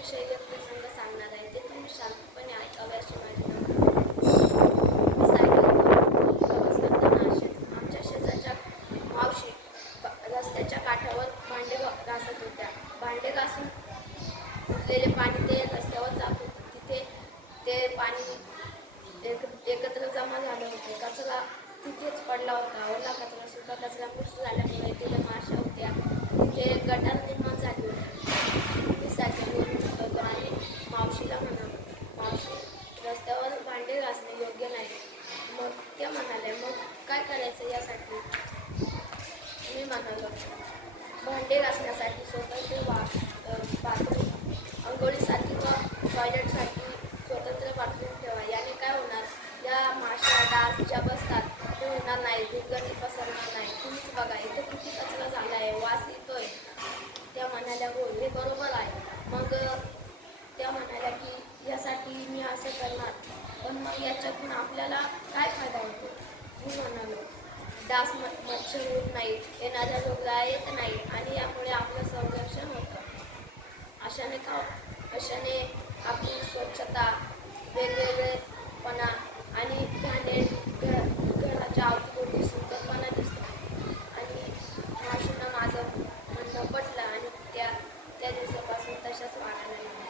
विषयी व्यक्तिसंग सांगणार आहे. ते तुम्ही शांतपणे ऐकावे अशी आमच्या शेजारच्या मावशी रस्त्याच्या काठावर भांडे होत्या. भांडे घासून उरलेले पाणी ते रस्त्यावर जात तिथे ते पाणी एक एकत्र जमा झालं होते. कचरा तिथेच पडला होता. ओला कचरा सुद्धा कचरा पुष्ट झाल्यामुळे तिथे माशा होत्या. तिथे गटार काय यासाठी. मी म्हणालो भांडे घासण्यासाठी स्वतंत्र वा बाथरूम आंघोळीसाठी व टॉयलेटसाठी स्वतंत्र बाथरूम ठेवा. याने काय होणार? या माशा डास ज्या बसतात ते होणार नाही दुर्गंधी पसरणार नाही. तुम्हीच बघा इथं किती कचरा झाला आहे वास येतोय. त्या म्हणाल्या हो हे बरोबर आहे. मग त्या म्हणाल्या की यासाठी मी असं करणार. पण मग याच्यातून आपल्याला काय फायदा होतो? डास मच्छर होत नाहीत. येणाऱ्या रोगला येत नाही आणि यामुळे आपलं संरक्षण होतं. अशाने का अशाने आपली स्वच्छता वेगवेगळेपणा आणि झाडे घराच्या अवतीभोवती सुंदरपणा दिसतो आणि माशूंना माझं म्हणणं पटलं आणि त्या त्या दिवसापासून तशाच वाढायला लागल्या.